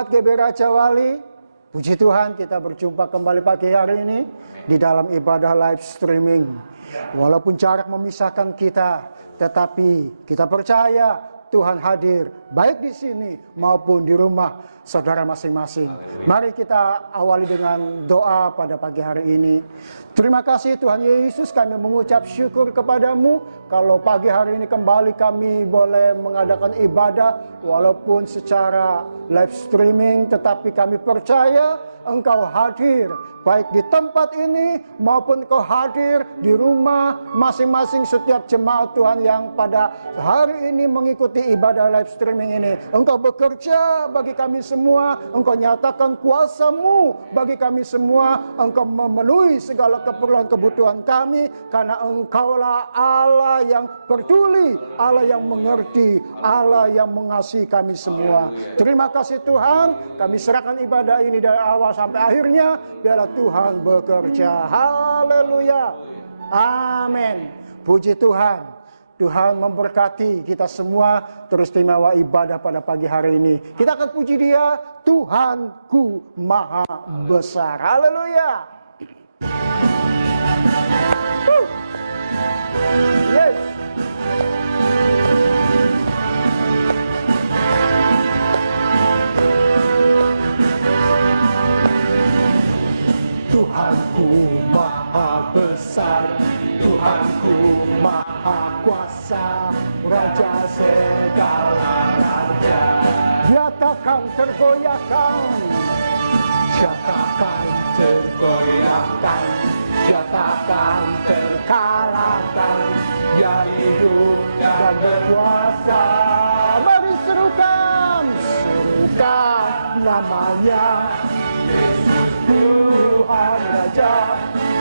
Jemaat GB Raja Wali, puji Tuhan kita berjumpa kembali pagi hari ini di dalam ibadah live streaming. Walaupun jarak memisahkan kita, tetapi kita percaya Tuhan hadir baik di sini maupun di rumah saudara masing-masing. Mari kita awali dengan doa pada pagi hari ini. Terima kasih Tuhan Yesus, kami mengucap syukur kepadamu kalau pagi hari ini kembali kami boleh mengadakan ibadah walaupun secara live streaming, tetapi kami percaya Engkau hadir baik di tempat ini maupun Engkau hadir di rumah masing-masing setiap jemaat Tuhan yang pada hari ini mengikuti ibadah live streaming ini. Engkau bekerja bagi kami semua, Engkau nyatakan kuasa-Mu bagi kami semua, Engkau memenuhi segala keperluan kebutuhan kami karena Engkaulah Allah yang peduli, Allah yang mengerti, Allah yang mengasihi kami semua. Terima kasih Tuhan, kami serahkan ibadah ini dari awal sampai akhirnya, biarlah Tuhan bekerja. Haleluya. Amin. Puji Tuhan. Tuhan memberkati kita semua, terus istimewa ibadah pada pagi hari ini. Kita akan puji Dia, Tuhanku Maha Besar. Haleluya. Yes. Tuhanku Maha Besar, Tuhanku Maha Kuasa, Raja segala raja. Dia takkan tergoyahkan, Dia takkan tergoyahkan, Dia takkan terkalahkan. Dia hidup dan berkuasa. Mari serukan, serukan namanya Yesus Tuhan Raja.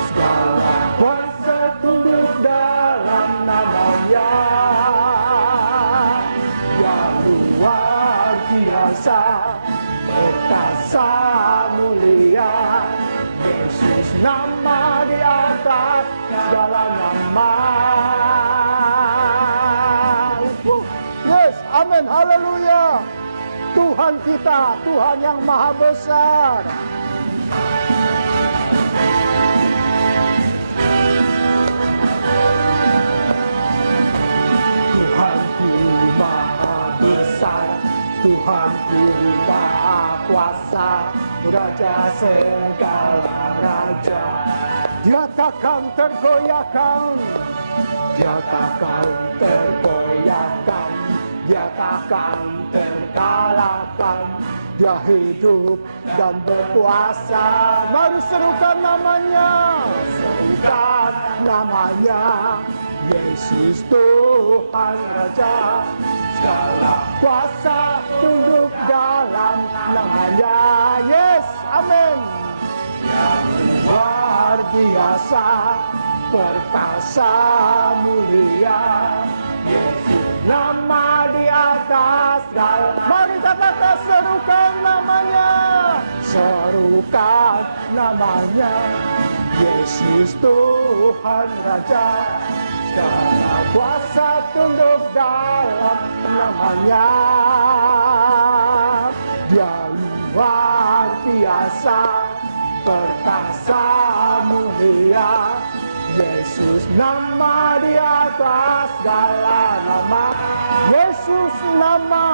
Segala kuasa tunduk dalam namanya. Yang luar biasa, perkasa mulia. Yesus nama di atas segala nama. Yes, amin, haleluya. Tuhan kita, Tuhan yang Maha Besar. Tuhanku Maha Besar, Tuhanku Maha Kuasa, Raja segala raja. Dia takkan tergoyahkan, Dia takkan tergoyahkan, Dia takkan terkalahkan. Dia hidup dan berkuasa. Mari serukan namanya, serukan namanya Yesus Tuhan Raja. Segala kuasa tunduk dalam namanya. Yes, amin. Yang luar biasa, perkasa mulia. Yesus nama di atas segala. Mari kata serukan namanya, serukan namanya Yesus Tuhan Raja. Segala kuasa tunduk dalam namanya. Dia luar biasa, perkasa mulia. Yesus nama di atas segala nama. Yesus nama,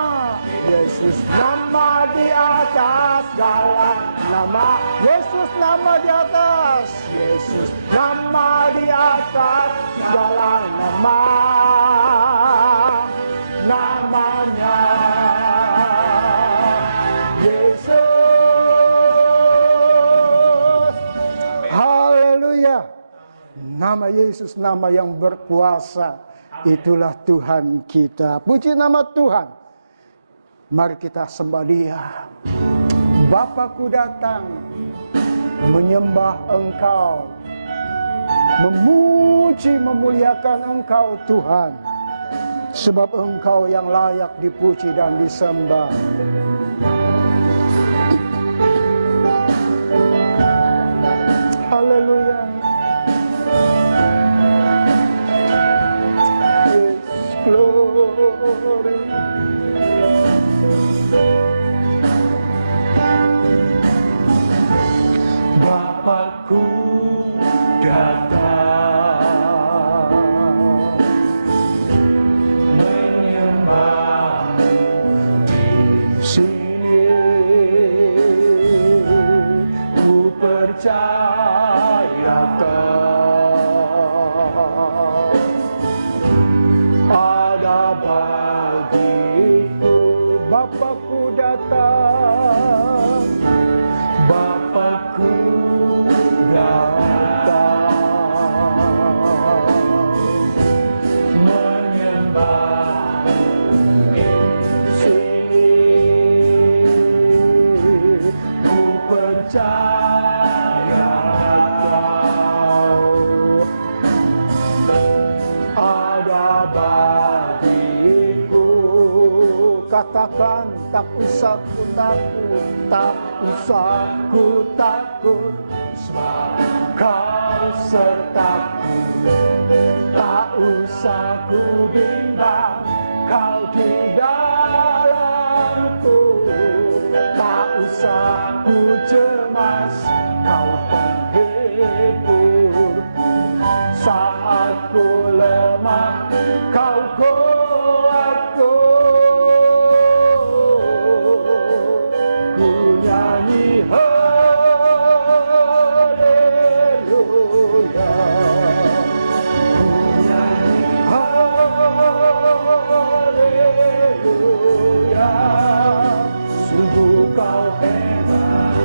Yesus nama di atas segala nama. Yesus nama di atas, Yesus nama di atas segala nama. Namanya Yesus. Haleluya. Nama Yesus, nama yang berkuasa. Itulah Tuhan kita. Puji nama Tuhan. Mari kita sembah Dia. Bapakku datang menyembah Engkau, memuji, memuliakan Engkau Tuhan. Sebab Engkau yang layak dipuji dan disembah. Haleluya. Glory. percaya Kau ada bagiku. Katakan, tak usah ku takut, tak usah ku takut, sebab Kau sertaku. Tak usah ku bimbang, Kau di dalamku. Tak usah ku cemas, Kau penghiburku. Saat ku lemah, Kau kuatku. Ku nyanyi haleluya, ku nyanyi haleluya. Sungguh Kau hebat,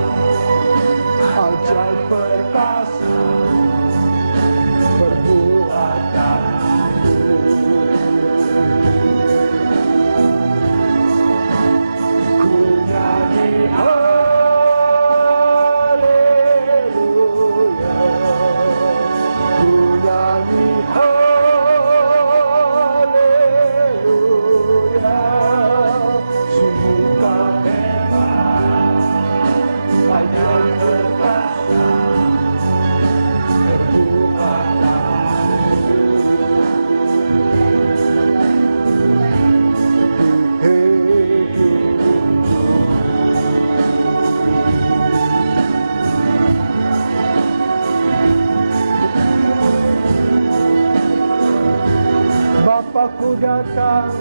ajaib perkasa perbuatanmu. Ku nyanyi haleluya, ku nyanyi haleluya. Sungguh Kau hebat, ajaib perkasa Bapakku datang,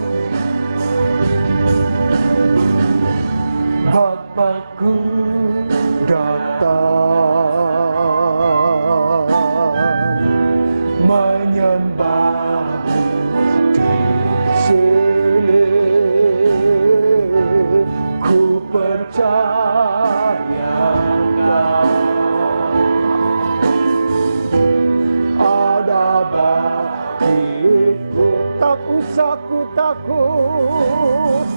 Bapakku datang, menyembahmu di sini. Ku percaya Kau ada bagiku. Tak usah ku takut,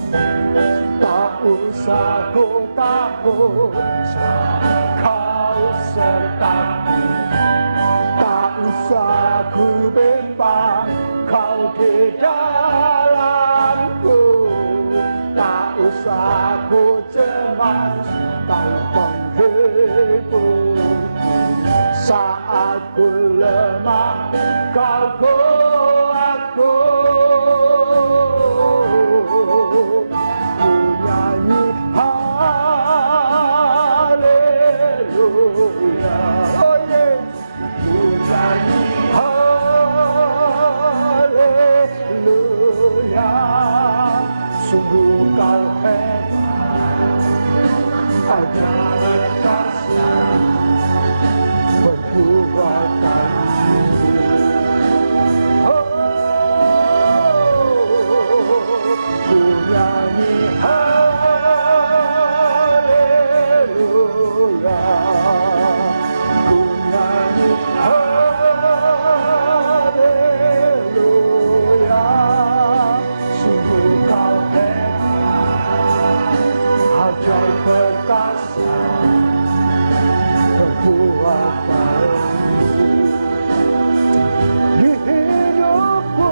tak usah ku takut, Kau sertaku. Tak usah ku bimbang, Kau di dalamku. Tak usah ku cemas, Kau penghiburku. Saat ku lemah, Kau kuatku. Ku nyanyi haleluya, oh yeah. Ku nyanyi haleluya. Sungguh Kau hebat, ajaib perkasa perbuatanmu. Oh, ku nyanyi haleluya, ku nyanyi haleluya. Sungguh Kau hebat, ajaib perkasa perbuatanmu. Di hidupku,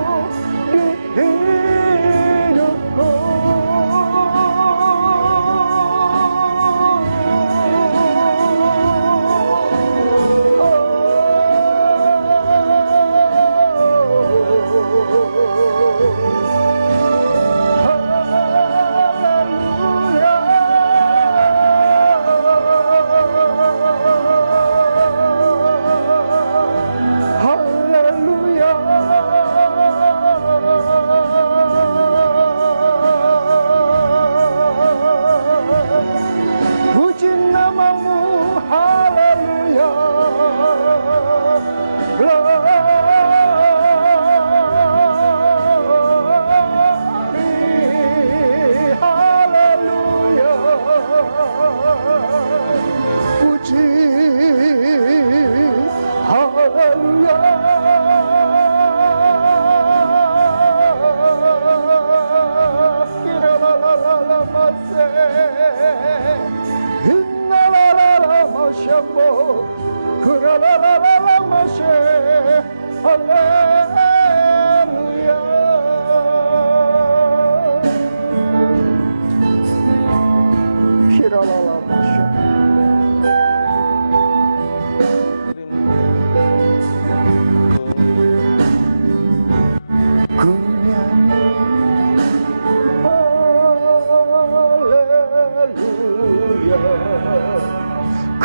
di hidupku. Puji namamu, haleluya. Glory, haleluya. Puji, haleluya. Kira la la la la mase. La la la la Lambo, Kuralala Mashe, Hallelujah. Kiralala Mashe.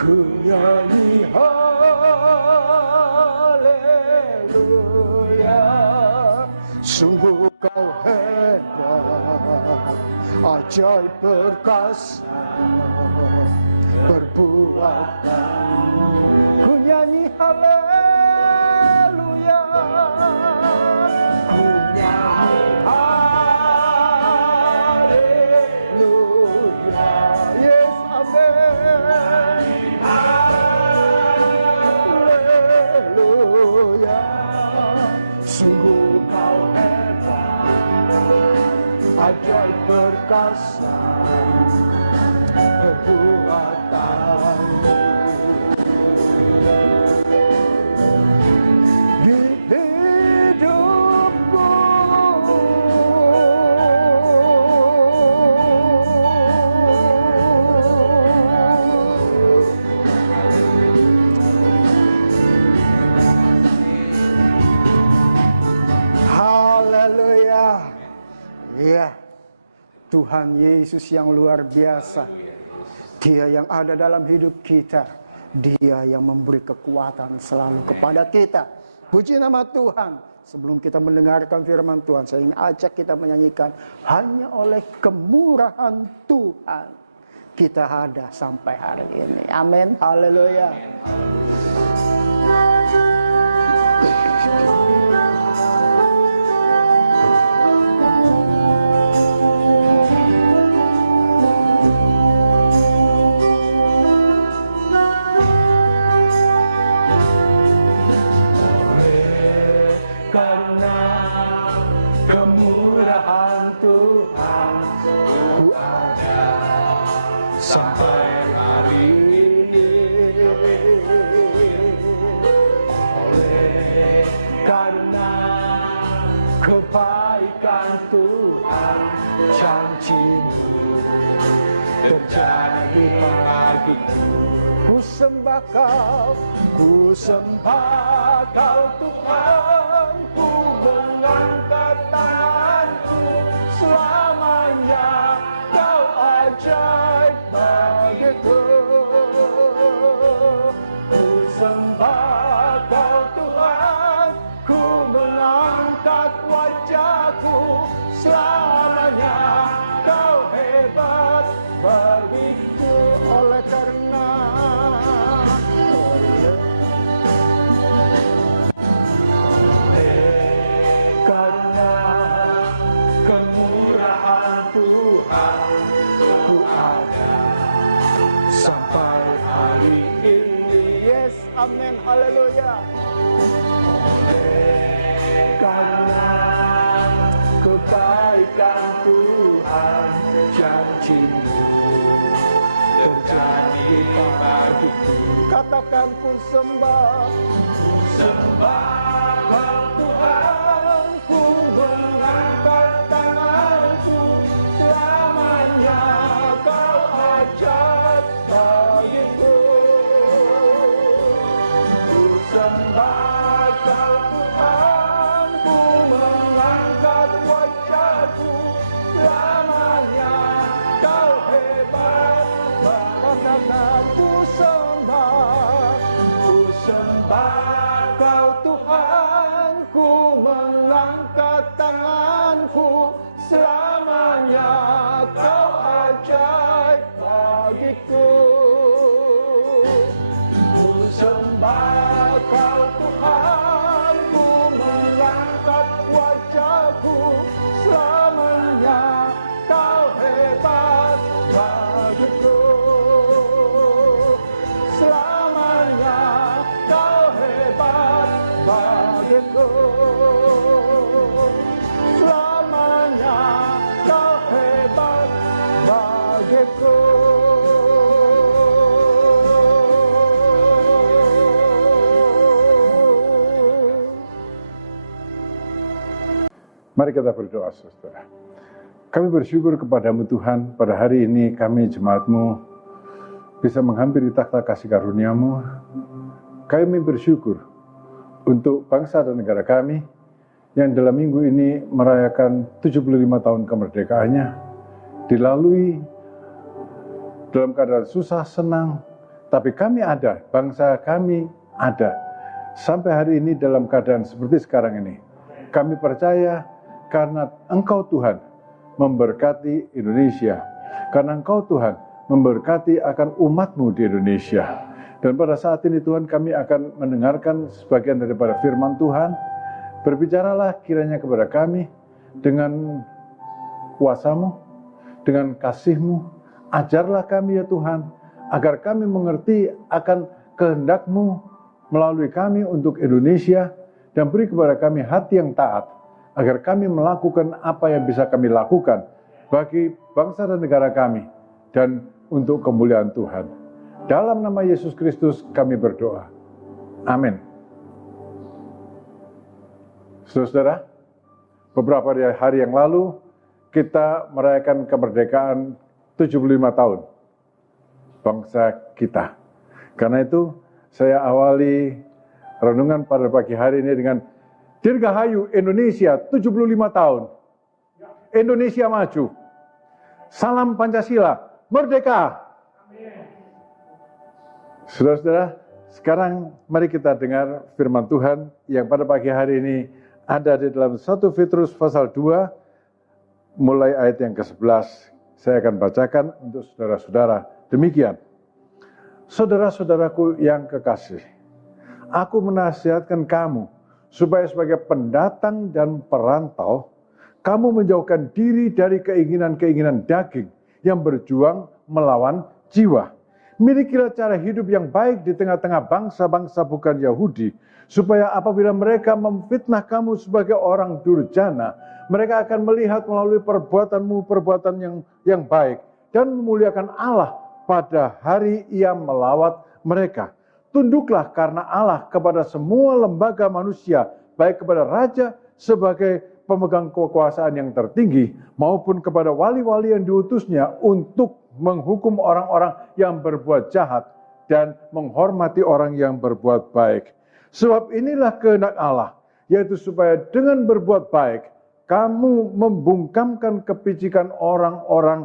Kunyanyi haleluya, sungguh kau hebat, ajaib perkasa, perbuatan. Kunyanyi haleluya, kunyanyi haleluya, yes amen. Sungguh kau hebat, ajaib perkasa, perbuatanmu di hidupku. Haleluya. Ya, Tuhan Yesus yang luar biasa. Dia yang ada dalam hidup kita. Dia yang memberi kekuatan selalu kepada kita. Puji nama Tuhan. Sebelum kita mendengarkan firman Tuhan, saya ingin ajak kita menyanyikan, hanya oleh kemurahan Tuhan kita ada sampai hari ini. Amin. Haleluya. Karena kemurahan Tuhan, ku ada sampai hari ini. Oleh karena kebaikan Tuhan, janji-Mu terjadi bagiku. Ku sembah Kau, ku sembah Kau Tuhan, ku mengangkat tanganku selamanya. Kau ajaib bagiku. Ku sembah Kau Tuhan, ku mengangkat wajahku selamanya. Kau hebat bagiku. Oleh karena kemurahan Tuhan, ku ada sampai hari ini. Yes, amin, haleluya. Karena kebaikan Tuhan, janji-Mu terjadi bagiku. Katakan ku sembah, ku sembah Kau Tuhan, ku mengangkat tanganku selamanya. Kau ajaib bagiku. Ku sembah Kau Tuhan, ku mengangkat wajahku selamanya. Kau hebat. Katakan ku sembah Kau Tuhan, ku mengangkat tanganku selamanya. Kau ajaib bagiku. Ku sembah Kau Tuhan, ku mengangkat wajahku selamanya. Kau hebat bagiku. Selamanya Kau hebat bagiku. Selamanya Mari kita berdoa, saudara. Kami bersyukur kepadamu Tuhan, pada hari ini kami jemaat-Mu bisa menghampiri takhta kasih karunia-Mu. Kami bersyukur untuk bangsa dan negara kami yang dalam minggu ini merayakan 75 tahun kemerdekaannya, dilalui dalam keadaan susah, senang, tapi kami ada, bangsa kami ada, sampai hari ini dalam keadaan seperti sekarang ini. Kami percaya karena Engkau Tuhan memberkati Indonesia, karena Engkau Tuhan memberkati akan umat-Mu di Indonesia. Dan pada saat ini Tuhan, kami akan mendengarkan sebagian daripada firman Tuhan. Berbicaralah kiranya kepada kami dengan kuasa-Mu, dengan kasih-Mu. Ajarlah kami ya Tuhan, agar kami mengerti akan kehendak-Mu melalui kami untuk Indonesia, dan beri kepada kami hati yang taat, agar kami melakukan apa yang bisa kami lakukan bagi bangsa dan negara kami, dan untuk kemuliaan Tuhan. Dalam nama Yesus Kristus kami berdoa. Amin. Saudara, beberapa hari yang lalu kita merayakan kemerdekaan 75 tahun bangsa kita. Karena itu saya awali renungan pada pagi hari ini dengan Dirgahayu Indonesia 75 tahun. Indonesia maju. Salam Pancasila, merdeka. Saudara-saudara, sekarang mari kita dengar firman Tuhan yang pada pagi hari ini ada di dalam 1 Petrus pasal 2, mulai ayat yang ke-11. Saya akan bacakan untuk saudara-saudara. Demikian. Saudara-saudaraku yang kekasih, aku menasihatkan kamu supaya sebagai pendatang dan perantau, kamu menjauhkan diri dari keinginan-keinginan daging yang berjuang melawan jiwa. Milikilah cara hidup yang baik di tengah-tengah bangsa-bangsa bukan Yahudi, supaya apabila mereka memfitnah kamu sebagai orang durjana, mereka akan melihat melalui perbuatanmu perbuatan yang baik, dan memuliakan Allah pada hari Ia melawat mereka. Tunduklah karena Allah kepada semua lembaga manusia, baik kepada raja sebagai pemegang kekuasaan yang tertinggi, maupun kepada wali-wali yang diutusnya untuk menghukum orang-orang yang berbuat jahat dan menghormati orang yang berbuat baik. Sebab inilah kehendak Allah, yaitu supaya dengan berbuat baik, kamu membungkamkan kepicikan orang-orang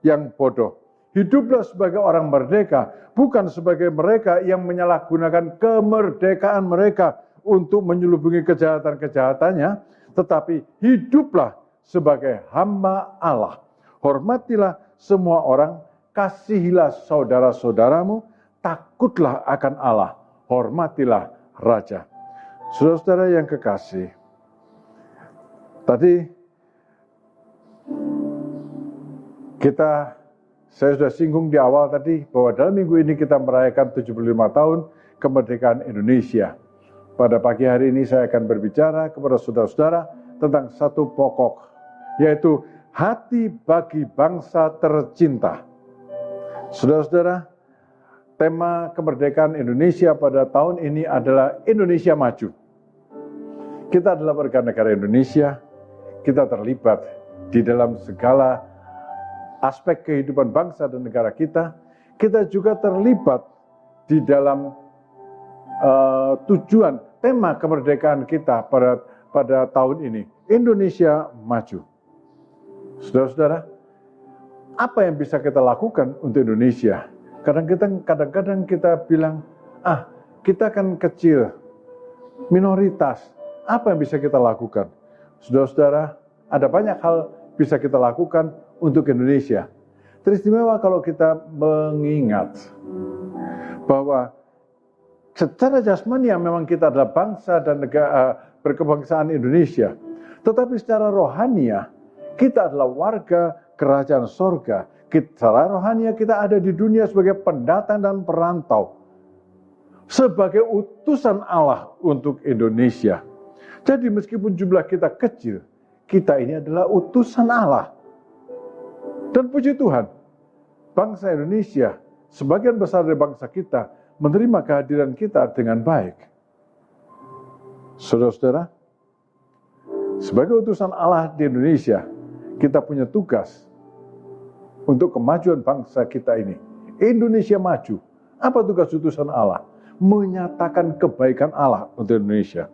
yang bodoh. Hiduplah sebagai orang merdeka, bukan sebagai mereka yang menyalahgunakan kemerdekaan mereka untuk menyelubungi kejahatan-kejahatannya, tetapi hiduplah sebagai hamba Allah. Hormatilah semua orang, kasihilah saudara-saudaramu, takutlah akan Allah, hormatilah Raja. Saudara-saudara yang kekasih, tadi saya sudah singgung di awal tadi bahwa dalam minggu ini kita merayakan 75 tahun kemerdekaan Indonesia. Pada pagi hari ini saya akan berbicara kepada saudara-saudara tentang satu pokok, yaitu hati bagi bangsa tercinta. Saudara-saudara, tema kemerdekaan Indonesia pada tahun ini adalah Indonesia Maju. Kita adalah warga negara Indonesia, kita terlibat di dalam segala aspek kehidupan bangsa dan negara kita. Kita juga terlibat di dalam tujuan tema kemerdekaan kita pada tahun ini, Indonesia Maju. Saudara-saudara, apa yang bisa kita lakukan untuk Indonesia? Kadang-kadang kita bilang, kita kan kecil, minoritas, apa yang bisa kita lakukan? Saudara-saudara, ada banyak hal bisa kita lakukan untuk Indonesia. Teristimewa kalau kita mengingat bahwa secara jasmani memang kita adalah bangsa dan negara berkebangsaan Indonesia, tetapi secara rohania kita adalah warga kerajaan sorga. Secara rohania kita ada di dunia sebagai pendatang dan perantau, sebagai utusan Allah untuk Indonesia. Jadi meskipun jumlah kita kecil, kita ini adalah utusan Allah. Dan puji Tuhan, bangsa Indonesia, sebagian besar dari bangsa kita, menerima kehadiran kita dengan baik. Saudara-saudara, Sebagai utusan Allah di Indonesia, kita punya tugas untuk kemajuan bangsa kita ini. Indonesia maju. Apa tugas utusan Allah? Menyatakan kebaikan Allah untuk Indonesia.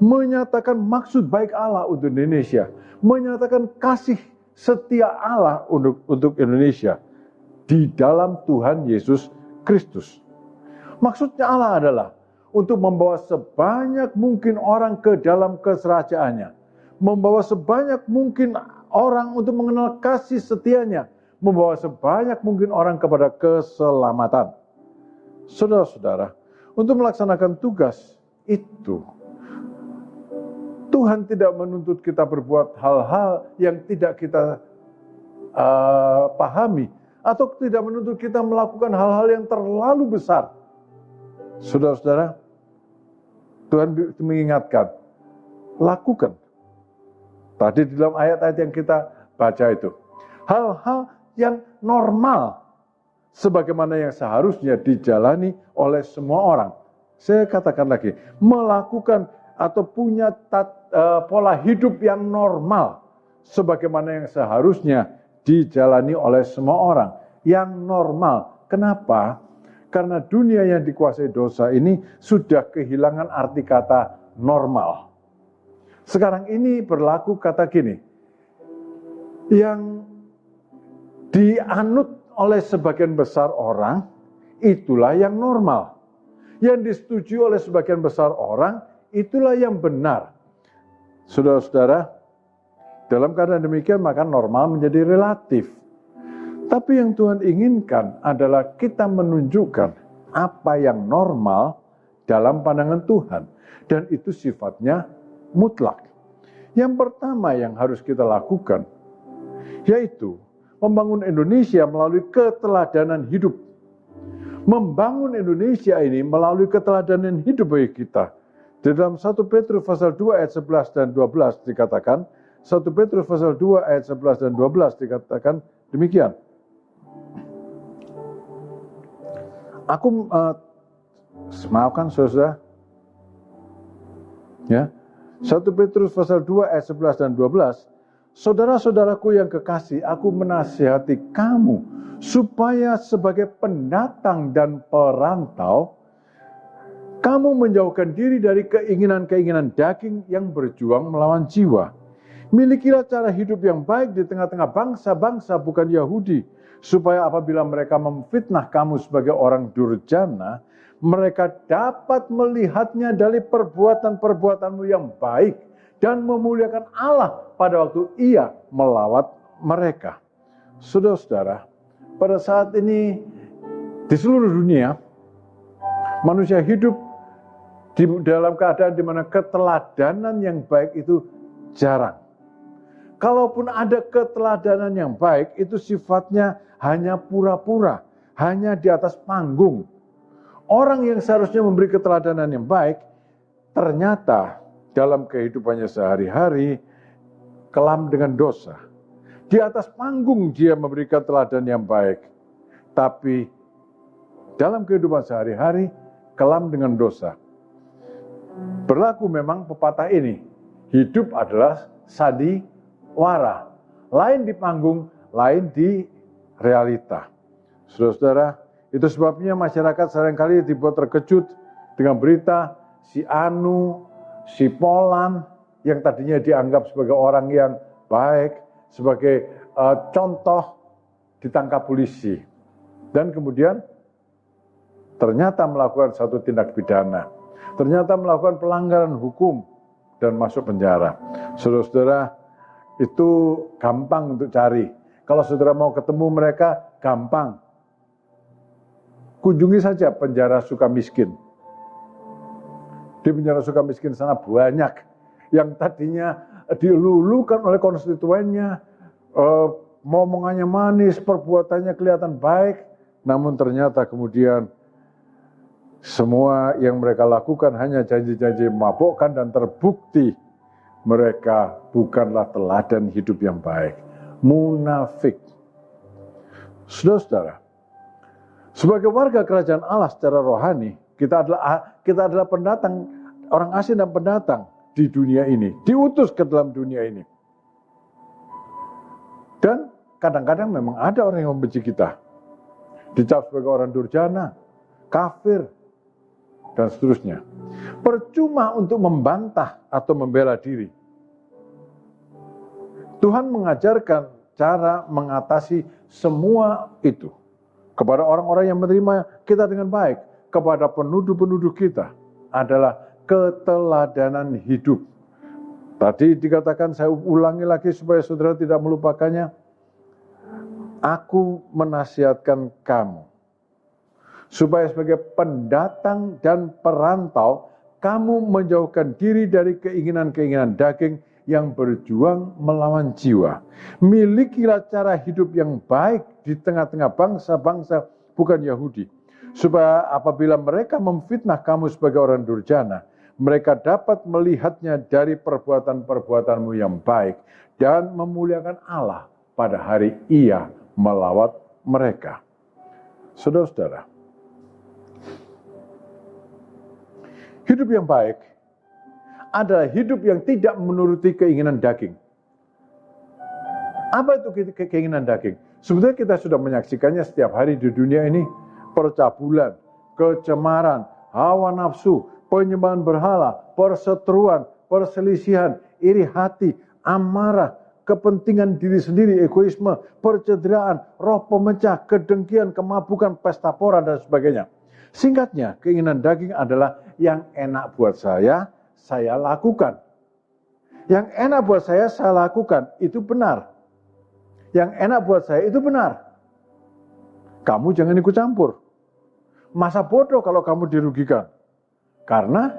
Menyatakan maksud baik Allah untuk Indonesia. Menyatakan kasih setia Allah untuk Indonesia di dalam Tuhan Yesus Kristus. Maksudnya Allah adalah untuk membawa sebanyak mungkin orang ke dalam keserajaannya. Membawa sebanyak mungkin orang untuk mengenal kasih setianya. Membawa sebanyak mungkin orang kepada keselamatan. Saudara-saudara, untuk melaksanakan tugas itu, Tuhan tidak menuntut kita berbuat hal-hal yang tidak kita pahami, atau tidak menuntut kita melakukan hal-hal yang terlalu besar. Saudara-saudara, Tuhan mengingatkan, lakukan. Tadi di dalam ayat-ayat yang kita baca itu, hal-hal yang normal, sebagaimana yang seharusnya dijalani oleh semua orang. Saya katakan lagi, melakukan atau punya pola hidup yang normal, sebagaimana yang seharusnya dijalani oleh semua orang. Yang normal. Kenapa? Karena dunia yang dikuasai dosa ini sudah kehilangan arti kata normal. Sekarang ini berlaku kata gini, yang dianut oleh sebagian besar orang, itulah yang normal. Yang disetujui oleh sebagian besar orang, itulah yang benar. Saudara-saudara, dalam keadaan demikian maka normal menjadi relatif. Tapi yang Tuhan inginkan adalah kita menunjukkan apa yang normal dalam pandangan Tuhan. Dan itu sifatnya mutlak. Yang pertama yang harus kita lakukan, yaitu membangun Indonesia melalui keteladanan hidup. Membangun Indonesia ini melalui keteladanan hidup bagi kita. Di dalam 1 Petrus pasal 2 ayat 11 dan 12 dikatakan, 1 Petrus pasal 2 ayat 11 dan 12 dikatakan demikian. Aku maafkan saudara. Ya. 1 Petrus pasal 2 ayat 11 dan 12. Saudara-saudaraku yang kekasih, aku menasihati kamu supaya sebagai pendatang dan perantau, kamu menjauhkan diri dari keinginan-keinginan daging yang berjuang melawan jiwa. Milikilah cara hidup yang baik di tengah-tengah bangsa-bangsa bukan Yahudi, supaya apabila mereka memfitnah kamu sebagai orang durjana, mereka dapat melihatnya dari perbuatan-perbuatanmu yang baik dan memuliakan Allah pada waktu Ia melawat mereka. Saudara-saudara, pada saat ini di seluruh dunia manusia hidup di dalam keadaan di mana keteladanan yang baik itu jarang. Kalaupun ada keteladanan yang baik, itu sifatnya hanya pura-pura, hanya di atas panggung. Orang yang seharusnya memberi keteladanan yang baik, ternyata dalam kehidupannya sehari-hari kelam dengan dosa. Di atas panggung dia memberikan teladan yang baik, tapi dalam kehidupan sehari-hari kelam dengan dosa. Berlaku memang pepatah ini, hidup adalah sandiwara, lain di panggung, lain di realita. Saudara-saudara, itu sebabnya masyarakat seringkali dibuat terkejut dengan berita si Anu, si Polan yang tadinya dianggap sebagai orang yang baik, sebagai contoh ditangkap polisi. Dan kemudian ternyata melakukan satu tindak pidana. Ternyata melakukan pelanggaran hukum dan masuk penjara. Saudara-saudara, itu gampang untuk cari. Kalau saudara mau ketemu mereka, gampang. Kunjungi saja penjara Sukamiskin. Di penjara Sukamiskin sana banyak yang tadinya dilulukan oleh konstituennya, omongannya manis, perbuatannya kelihatan baik, namun ternyata kemudian semua yang mereka lakukan hanya janji-janji memabukkan dan terbukti mereka bukanlah teladan hidup yang baik. Munafik. Saudara-saudara, sebagai warga kerajaan Allah secara rohani, kita adalah pendatang, orang asing dan pendatang. di dunia ini, diutus ke dalam dunia ini. Dan kadang-kadang memang ada orang yang membenci kita, dicap sebagai orang durjana, kafir, dan seterusnya. Percuma untuk membantah atau membela diri. Tuhan mengajarkan cara mengatasi semua itu kepada orang-orang yang menerima kita dengan baik, kepada penuduh-penuduh kita adalah keteladanan hidup. Tadi dikatakan, saya ulangi lagi supaya saudara tidak melupakannya. Aku menasihatkan kamu supaya sebagai pendatang dan perantau, kamu menjauhkan diri dari keinginan-keinginan daging yang berjuang melawan jiwa. Milikilah cara hidup yang baik di tengah-tengah bangsa-bangsa bukan Yahudi, supaya apabila mereka memfitnah kamu sebagai orang durjana, mereka dapat melihatnya dari perbuatan-perbuatanmu yang baik dan memuliakan Allah pada hari Ia melawat mereka. Saudara-saudara, hidup yang baik adalah hidup yang tidak menuruti keinginan daging. Apa itu keinginan daging? Sebetulnya kita sudah menyaksikannya setiap hari di dunia ini. Percabulan, kecemaran, hawa nafsu, penyembahan berhala, perseteruan, perselisihan, iri hati, amarah, kepentingan diri sendiri, egoisme, percederaan, roh pemecah, kedengkian, kemabukan, pesta pora, dan sebagainya. Singkatnya, keinginan daging adalah yang enak buat saya lakukan. Yang enak buat saya lakukan, itu benar. Yang enak buat saya itu benar. Kamu jangan ikut campur. Masa bodoh kalau kamu dirugikan. Karena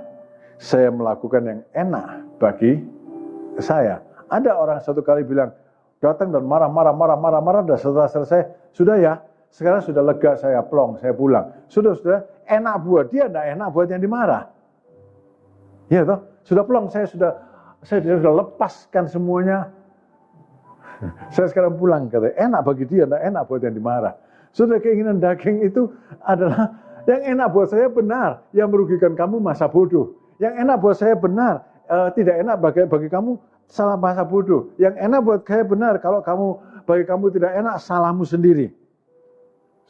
saya melakukan yang enak bagi saya. Ada orang satu kali bilang, datang dan marah, dan setelah selesai, sudah ya, sekarang sudah lega, saya plong, saya pulang. Sudah, enak buat dia, tidak enak buat yang dimarah. Ya toh, sudah plong, saya sudah lepaskan semuanya. Saya sekarang pulang, katanya, enak bagi dia, tidak enak buat yang dimarah. Sudah, keinginan daging itu adalah yang enak buat saya benar, yang merugikan kamu masa bodoh. Yang enak buat saya benar, tidak enak bagi kamu salah masa bodoh. Yang enak buat saya benar, kalau bagi kamu tidak enak, salahmu sendiri.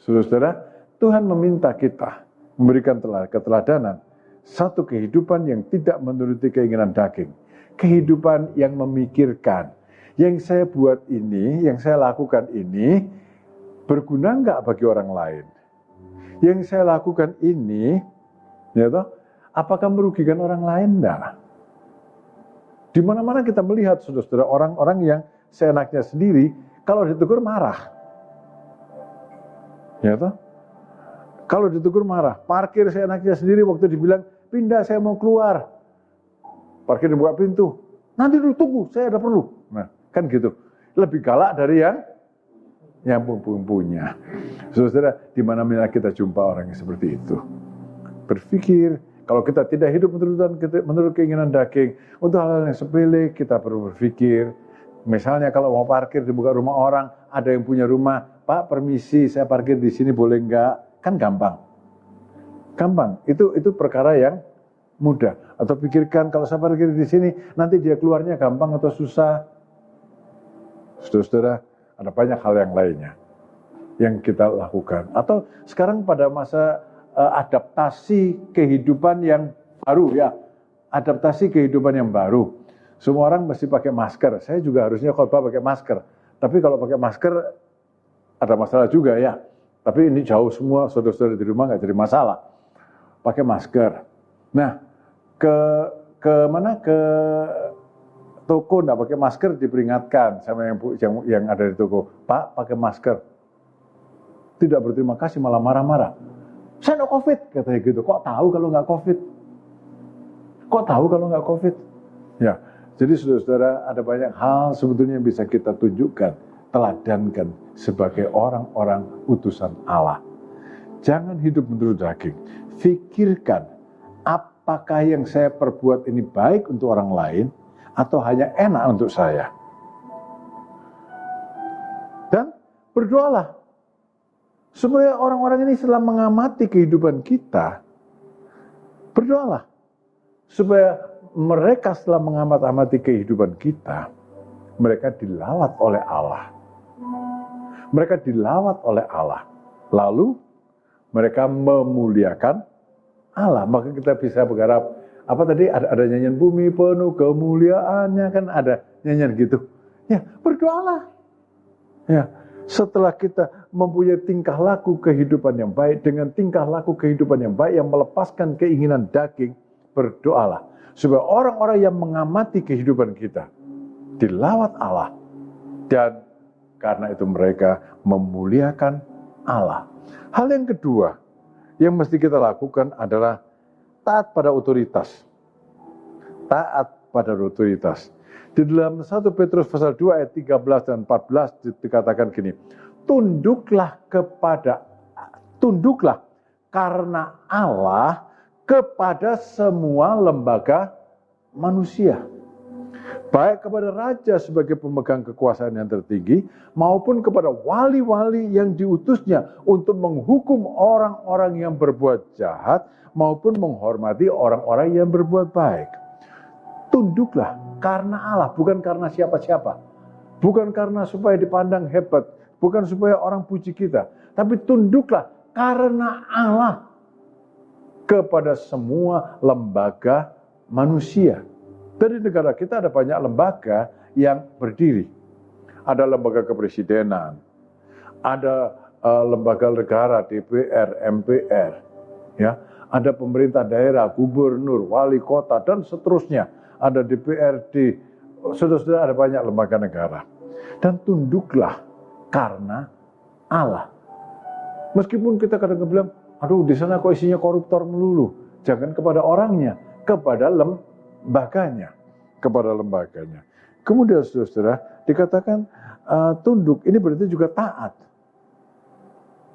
Saudara, Tuhan meminta kita memberikan keteladanan, satu kehidupan yang tidak menuruti keinginan daging, kehidupan yang memikirkan, yang saya buat ini, yang saya lakukan ini, berguna enggak bagi orang lain? Yang saya lakukan ini, ya toh, apakah merugikan orang lain? Enggak. Di mana-mana kita melihat, saudara-saudara, orang-orang yang seenaknya sendiri, kalau ditegur marah. Ya toh? Kalau ditegur marah, parkir seenaknya sendiri waktu dibilang, pindah saya mau keluar. Parkir dibuka pintu. Nanti dulu tunggu, saya ada perlu. Nah, kan gitu. Lebih galak dari yang punya. Saudara, di mana-mana kita jumpa orang yang seperti itu. Berpikir, kalau kita tidak hidup menurut keinginan daging, untuk hal-hal yang sepele kita perlu berpikir. Misalnya kalau mau parkir di muka rumah orang, ada yang punya rumah, Pak permisi saya parkir di sini boleh enggak? Kan gampang. Gampang, itu perkara yang mudah. Atau pikirkan kalau saya parkir di sini, nanti dia keluarnya gampang atau susah. Saudara-saudara, ada banyak hal yang lainnya yang kita lakukan. Atau sekarang pada masa adaptasi kehidupan yang baru ya. Adaptasi kehidupan yang baru. Semua orang mesti pakai masker. Saya juga harusnya khotbah pakai masker. Tapi kalau pakai masker ada masalah juga ya. Tapi ini jauh semua saudara-saudara di rumah nggak jadi masalah. Pakai masker. Nah, ke toko nggak pakai masker diperingatkan sama yang ada di toko. Pak, pakai masker. Tidak berterima kasih, malah marah-marah. Saya nggak COVID, katanya gitu. Kok tahu kalau nggak COVID? Kok tahu kalau nggak COVID? Ya, jadi saudara-saudara, ada banyak hal sebetulnya yang bisa kita tunjukkan, teladankan sebagai orang-orang utusan Allah. Jangan hidup menurut daging. Fikirkan, apakah yang saya perbuat ini baik untuk orang lain, atau hanya enak untuk saya. Dan berdoalah supaya orang-orang ini setelah mengamati kehidupan kita, berdoalah supaya mereka setelah mengamati kehidupan kita, mereka dilawat oleh Allah. Mereka dilawat oleh Allah. Lalu mereka memuliakan Allah. Maka kita bisa berharap, apa tadi, ada nyanyian bumi penuh kemuliaannya, kan ada nyanyian gitu. Ya, berdoalah. Ya, setelah kita mempunyai tingkah laku kehidupan yang baik, dengan tingkah laku kehidupan yang baik yang melepaskan keinginan daging, berdoalah. Supaya orang-orang yang mengamati kehidupan kita dilawat Allah. Dan karena itu mereka memuliakan Allah. Hal yang kedua yang mesti kita lakukan adalah taat pada otoritas. Taat pada otoritas. Di dalam 1 Petrus pasal 2 ayat 13 dan 14 dikatakan gini, tunduklah karena Allah kepada semua lembaga manusia. Baik kepada raja sebagai pemegang kekuasaan yang tertinggi, maupun kepada wali-wali yang diutusnya untuk menghukum orang-orang yang berbuat jahat, maupun menghormati orang-orang yang berbuat baik. Tunduklah karena Allah, bukan karena siapa-siapa. Bukan karena supaya dipandang hebat, bukan supaya orang puji kita. Tapi tunduklah karena Allah kepada semua lembaga manusia. Dari negara kita ada banyak lembaga yang berdiri. Ada lembaga kepresidenan, ada lembaga negara, DPR, MPR, ya, ada pemerintah daerah, gubernur, wali kota, dan seterusnya. Ada DPRD, saudara-saudara, ada banyak lembaga negara. Dan tunduklah karena Allah. Meskipun kita kadang-kadang bilang, aduh di sana kok isinya koruptor melulu. Jangan kepada orangnya, kepada lembaganya. Kepada lembaganya. Kemudian saudara-saudara, dikatakan tunduk, ini berarti juga taat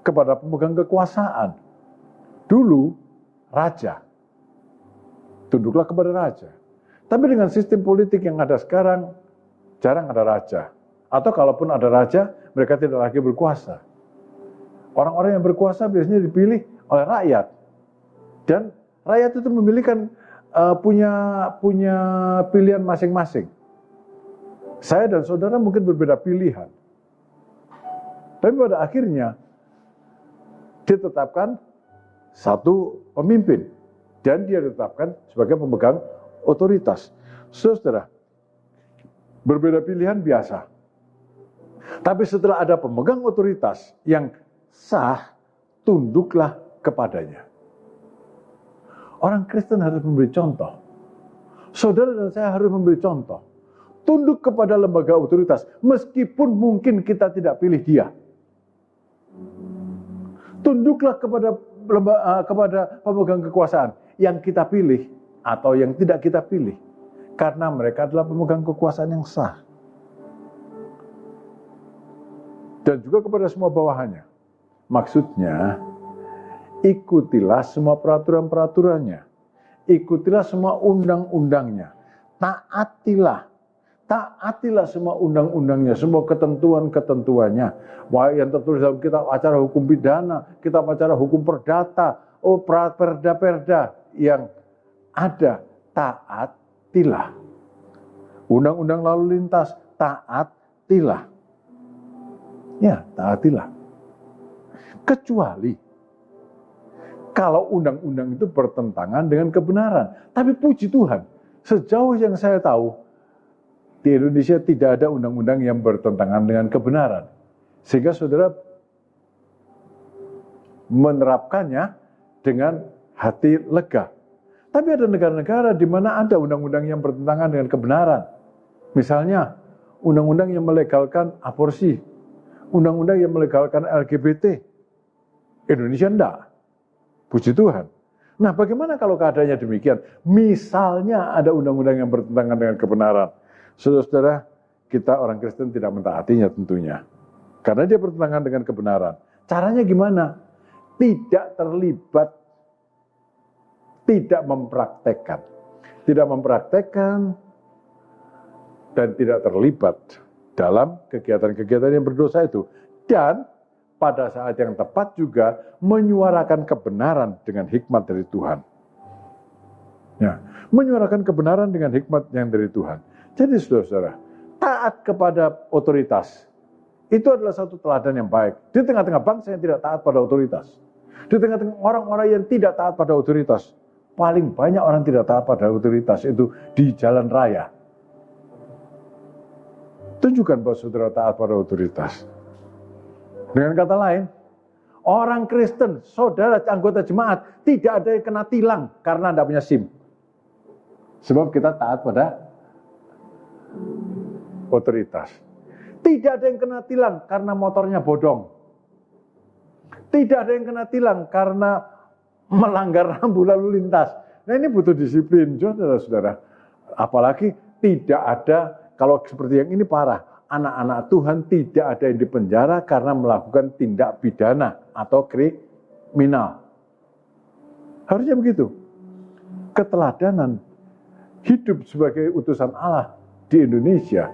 kepada pemegang kekuasaan. Dulu, raja. Tunduklah kepada raja. Tapi dengan sistem politik yang ada sekarang, jarang ada raja. Atau kalaupun ada raja, mereka tidak lagi berkuasa. Orang-orang yang berkuasa biasanya dipilih oleh rakyat. Dan rakyat itu memilihkan punya pilihan masing-masing. Saya dan saudara mungkin berbeda pilihan. Tapi pada akhirnya, ditetapkan satu pemimpin. Dan dia ditetapkan sebagai pemegang otoritas. Saudara, berbeda pilihan biasa. Tapi setelah ada pemegang otoritas yang sah, tunduklah kepadanya. Orang Kristen harus memberi contoh. Saudara dan saya harus memberi contoh. Tunduk kepada lembaga otoritas, meskipun mungkin kita tidak pilih dia. Tunduklah kepada pemegang kekuasaan yang kita pilih atau yang tidak kita pilih, karena mereka adalah pemegang kekuasaan yang sah. Dan juga kepada semua bawahannya. Maksudnya, ikutilah semua peraturan-peraturannya. Ikutilah semua undang-undangnya. Taatilah semua undang-undangnya, semua ketentuan-ketentuannya. Wah, yang tertulis dalam kitab acara hukum pidana, kitab acara hukum perdata, perda-perda yang ada, taatilah. Undang-undang lalu lintas, taatilah. Ya, taatilah. Kecuali kalau undang-undang itu bertentangan dengan kebenaran. Tapi puji Tuhan, sejauh yang saya tahu, di Indonesia tidak ada undang-undang yang bertentangan dengan kebenaran. Sehingga saudara menerapkannya dengan hati lega. Tapi ada negara-negara di mana ada undang-undang yang bertentangan dengan kebenaran. Misalnya, undang-undang yang melegalkan aborsi, undang-undang yang melegalkan LGBT. Indonesia enggak. Puji Tuhan. Nah, bagaimana kalau keadaannya demikian? Misalnya ada undang-undang yang bertentangan dengan kebenaran. Saudara-saudara, kita orang Kristen tidak mentaatinya tentunya. Karena dia bertentangan dengan kebenaran. Caranya gimana? Tidak terlibat, tidak mempraktekkan. Tidak mempraktekkan dan tidak terlibat dalam kegiatan-kegiatan yang berdosa itu. Dan pada saat yang tepat juga menyuarakan kebenaran dengan hikmat dari Tuhan. Ya, menyuarakan kebenaran dengan hikmat yang dari Tuhan. Jadi saudara-saudara, taat kepada otoritas itu adalah satu teladan yang baik. Di tengah-tengah bangsa yang tidak taat pada otoritas, di tengah-tengah orang-orang yang tidak taat pada otoritas, paling banyak orang tidak taat pada otoritas itu di jalan raya. Tunjukkan bahwa saudara taat pada otoritas. Dengan kata lain, orang Kristen, saudara anggota jemaat, tidak ada yang kena tilang karena tidak punya SIM. Sebab kita taat pada otoritas. Tidak ada yang kena tilang karena motornya bodong. Tidak ada yang kena tilang karena melanggar rambu lalu lintas. Nah ini butuh disiplin, saudara-saudara. Apalagi tidak ada, kalau seperti yang ini parah, anak-anak Tuhan tidak ada yang dipenjara karena melakukan tindak pidana atau kriminal. Harusnya begitu. Keteladanan hidup sebagai utusan Allah di Indonesia,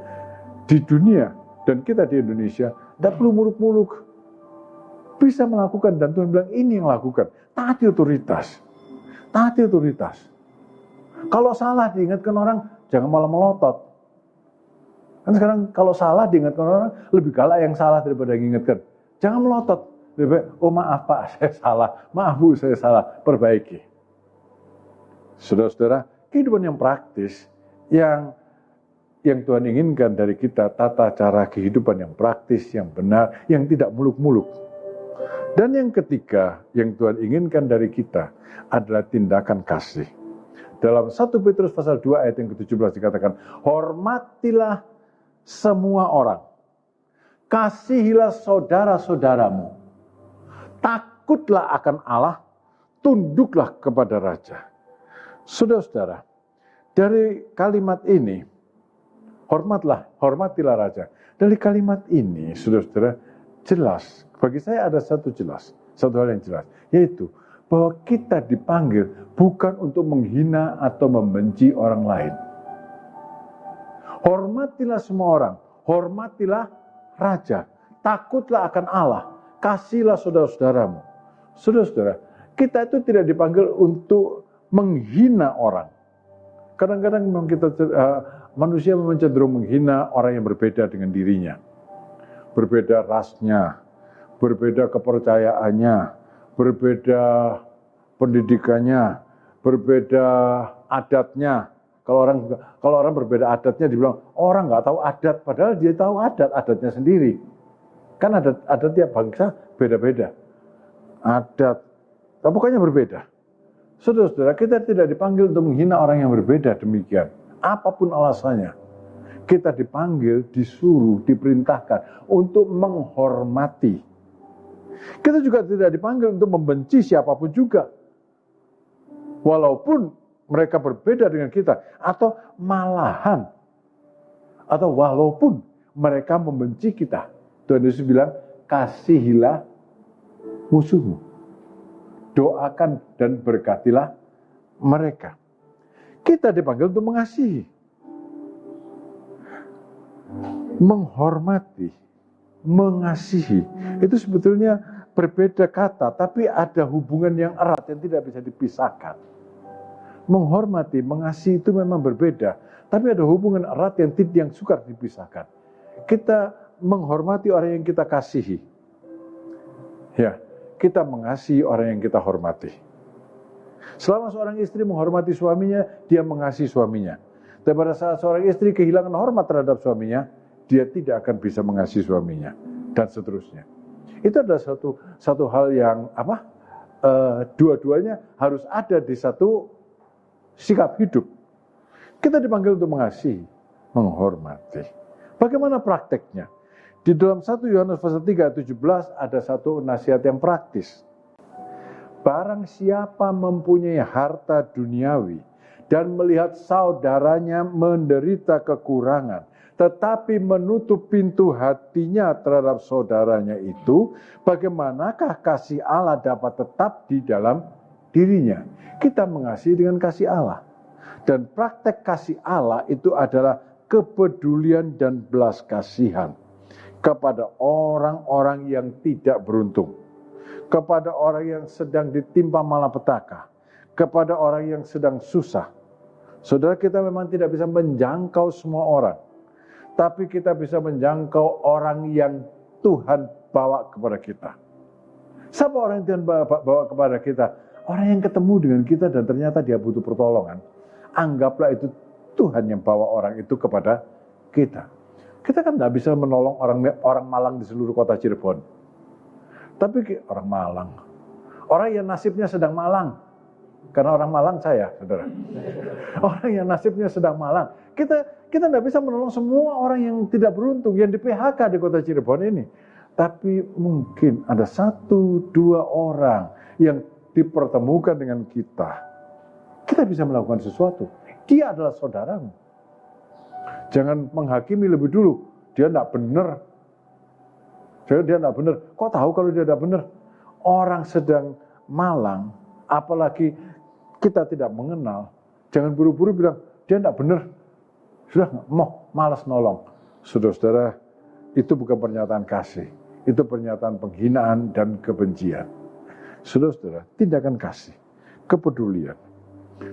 di dunia, dan kita di Indonesia, tidak perlu muluk-muluk. Bisa melakukan, dan Tuhan bilang ini yang lakukan. Taati otoritas. Taati otoritas. Kalau salah diingatkan orang, jangan malah melotot. Kan sekarang kalau salah diingatkan orang, lebih galak yang salah daripada yang ingatkan. Jangan melotot. Lebih baik, oh maaf Pak, saya salah. Maaf Bu, saya salah. Perbaiki. Saudara-saudara, kehidupan yang praktis, yang Tuhan inginkan dari kita, tata cara kehidupan yang praktis, yang benar, yang tidak muluk-muluk. Dan yang ketiga, yang Tuhan inginkan dari kita adalah tindakan kasih. Dalam 1 Petrus pasal 2 ayat yang ke-17 dikatakan, hormatilah semua orang, kasihilah saudara-saudaramu, takutlah akan Allah, tunduklah kepada Raja. Saudara-saudara, dari kalimat ini, hormatilah Raja. Dari kalimat ini, saudara-saudara, jelas, bagi saya ada satu hal yang jelas, yaitu bahwa kita dipanggil bukan untuk menghina atau membenci orang lain. Hormatilah semua orang, hormatilah Raja, takutlah akan Allah, kasihlah saudara-saudaramu. Saudara-saudara, kita itu tidak dipanggil untuk menghina orang. Kadang-kadang memang manusia memang cenderung menghina orang yang berbeda dengan dirinya. Berbeda rasnya, berbeda kepercayaannya, berbeda pendidikannya, berbeda adatnya. Kalau orang berbeda adatnya dibilang orang nggak tahu adat, padahal dia tahu adatnya sendiri. Kan adat tiap bangsa beda-beda. Adat, pokoknya berbeda. Saudara-saudara, kita tidak dipanggil untuk menghina orang yang berbeda demikian. Apapun alasannya. Kita dipanggil, disuruh, diperintahkan untuk menghormati. Kita juga tidak dipanggil untuk membenci siapapun juga. Walaupun mereka berbeda dengan kita. Atau malahan. Atau walaupun mereka membenci kita. Tuhan Yesus bilang, kasihilah musuhmu. Doakan dan berkatilah mereka. Kita dipanggil untuk mengasihi. Menghormati, mengasihi, itu sebetulnya berbeda kata, tapi ada hubungan yang erat yang tidak bisa dipisahkan. Menghormati, mengasihi itu memang berbeda, tapi ada hubungan erat yang sukar dipisahkan. Kita menghormati orang yang kita kasihi. Ya, kita mengasihi orang yang kita hormati. Selama seorang istri menghormati suaminya, dia mengasihi suaminya. Tapi pada saat seorang istri kehilangan hormat terhadap suaminya, dia tidak akan bisa mengasihi suaminya, dan seterusnya. Itu adalah satu hal yang dua-duanya harus ada di satu sikap hidup. Kita dipanggil untuk mengasihi, menghormati. Bagaimana prakteknya? Di dalam 1 Yohanes pasal 3 ayat 17 ada satu nasihat yang praktis. Barang siapa mempunyai harta duniawi dan melihat saudaranya menderita kekurangan, tetapi menutup pintu hatinya terhadap saudaranya itu, bagaimanakah kasih Allah dapat tetap di dalam dirinya? Kita mengasihi dengan kasih Allah. Dan praktek kasih Allah itu adalah kepedulian dan belas kasihan kepada orang-orang yang tidak beruntung, kepada orang yang sedang ditimpa malapetaka, kepada orang yang sedang susah. Saudara, kita memang tidak bisa menjangkau semua orang, tapi kita bisa menjangkau orang yang Tuhan bawa kepada kita. Siapa orang yang Tuhan bawa kepada kita? Orang yang ketemu dengan kita dan ternyata dia butuh pertolongan. Anggaplah itu Tuhan yang bawa orang itu kepada kita. Kita kan tidak bisa menolong orang Malang di seluruh kota Cirebon. Tapi orang Malang, orang yang nasibnya sedang malang. Karena orang Malang saya, saudara. Orang yang nasibnya sedang malang. Kita tidak bisa menolong semua orang yang tidak beruntung, yang di PHK di kota Cirebon ini. Tapi mungkin ada 1-2 orang yang dipertemukan dengan kita. Kita bisa melakukan sesuatu. Dia adalah saudaramu. Jangan menghakimi lebih dulu. Dia tidak benar. Dia tidak benar. Kok tahu kalau dia tidak benar? Orang sedang malang, apalagi kita tidak mengenal, jangan buru-buru bilang, dia tidak benar. Sudah malas nolong. Saudara-saudara, itu bukan pernyataan kasih. Itu pernyataan penghinaan dan kebencian. Saudara-saudara, tindakan kasih, kepedulian.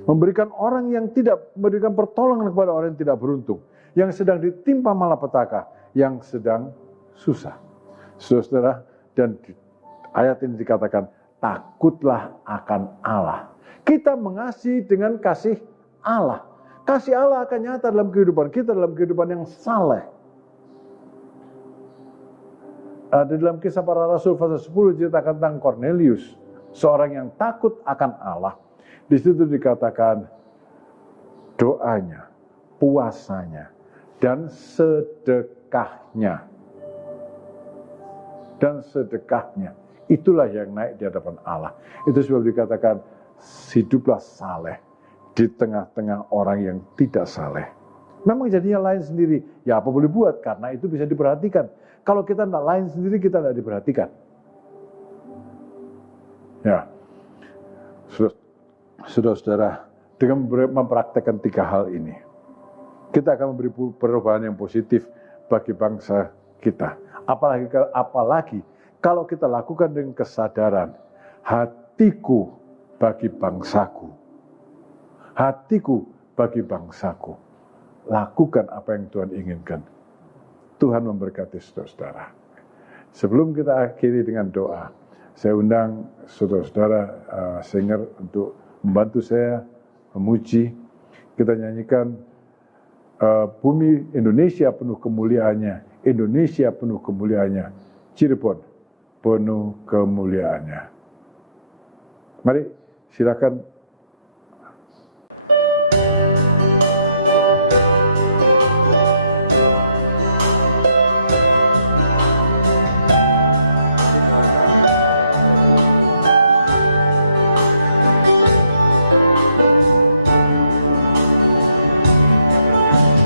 Memberikan orang yang tidak, memberikan pertolongan kepada orang yang tidak beruntung. Yang sedang ditimpa malapetaka, yang sedang susah. Saudara-saudara, dan ayat ini dikatakan, takutlah akan Allah. Kita mengasihi dengan kasih Allah. Kasih Allah akan nyata dalam kehidupan kita, dalam kehidupan yang saleh. Di dalam Kisah Para Rasul pasal 10 diceritakan tentang Cornelius, seorang yang takut akan Allah. Di situ dikatakan doanya, puasanya, dan sedekahnya. Dan sedekahnya. Itulah yang naik di hadapan Allah. Itu sebab dikatakan, hiduplah saleh di tengah-tengah orang yang tidak saleh. Memang jadinya lain sendiri. Ya apa boleh buat, karena itu bisa diperhatikan. Kalau kita tidak lain sendiri, kita tidak diperhatikan. Ya, saudara-saudara, dengan mempraktekkan 3 hal ini, kita akan memberi perubahan yang positif bagi bangsa kita. Apalagi kalau kita lakukan dengan kesadaran, hatiku bagi bangsaku. Hatiku bagi bangsaku. Lakukan apa yang Tuhan inginkan. Tuhan memberkati saudara-saudara. Sebelum kita akhiri dengan doa, saya undang saudara-saudara singer untuk membantu saya memuji. Kita nyanyikan bumi Indonesia penuh kemuliaannya. Indonesia penuh kemuliaannya. Cirebon penuh kemuliaannya. Mari silakan.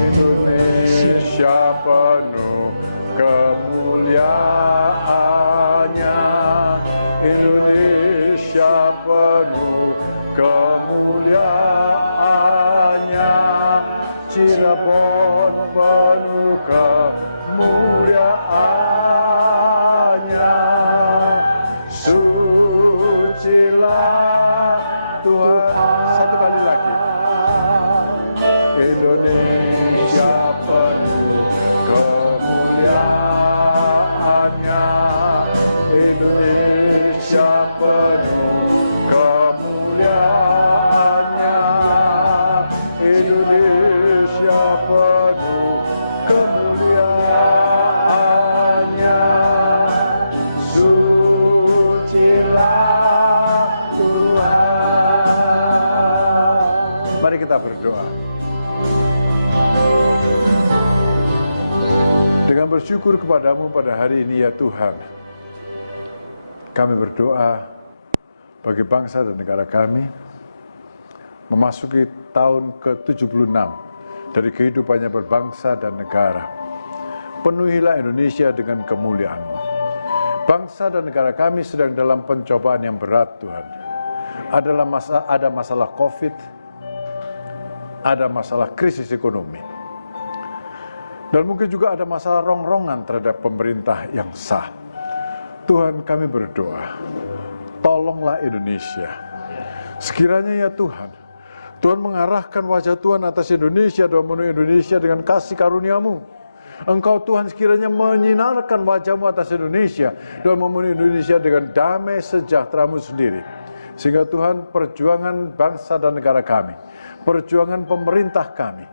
Indonesia penuh kemuliaannya. Indonesia penuh kemuliaannya. Cirebon penuh kemuliaannya. Sucilah Tuhan. Satu kali lagi. Indonesia penuh kemuliaannya. Indonesia penuh kemuliaannya. Indonesia penuh kemuliaannya. Sucilah Tuhan. Mari kita berdoa. Dengan bersyukur kepadamu pada hari ini ya Tuhan, kami berdoa bagi bangsa dan negara kami, memasuki tahun ke-76 dari kehidupannya berbangsa dan negara. Penuhilah Indonesia dengan kemuliaan-Mu. Bangsa dan negara kami sedang dalam pencobaan yang berat Tuhan. Ada masalah COVID, ada masalah krisis ekonomi. Dan mungkin juga ada masalah rongrongan terhadap pemerintah yang sah. Tuhan, kami berdoa, tolonglah Indonesia. Sekiranya ya Tuhan, Tuhan mengarahkan wajah Tuhan atas Indonesia dan memenuhi Indonesia dengan kasih karunia-Mu. Engkau Tuhan sekiranya menyinarkan wajah-Mu atas Indonesia dan memenuhi Indonesia dengan damai sejahtera-Mu sendiri. Sehingga Tuhan, perjuangan bangsa dan negara kami, perjuangan pemerintah kami